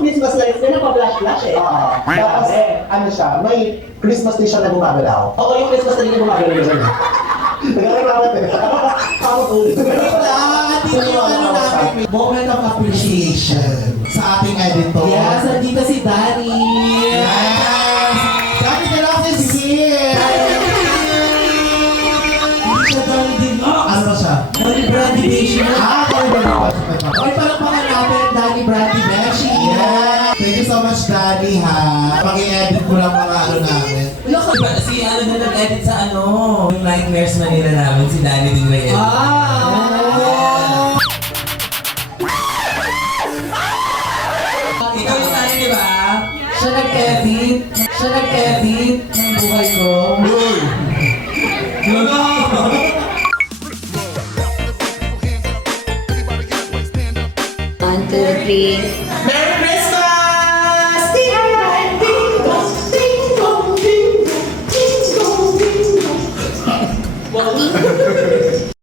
Christmas lights na napa-flash-flash eh. Oo. Tapos, ano siya, may Christmas tree siya na gumagalaw. Oo, yung Christmas tree na gumagalaw yun. Nagkakaroon eh. Kapag ulit. At ito yung ano namin, moment of appreciation sa ating editor. Yes, nandito si Danny. Yes! Dami ka lang si Sid! Hindi siya dami din. Ano ba siya? Danny Brandy Beshi. Kayo ba na? Okay, palakpakan natin, Danny Brandy Beshi. Yeah! Thank you so much, Daddy, ha? Pag-i-edit ko lang mga ano namin. Diba, si ano na nag-edit sa ano, yung Nightmares Manila namin, si Danny din nag-edit. Ikaw yung Danny, di ba? Siya nag-edit. Siya nag-edit ng buhay ko. One, two, three.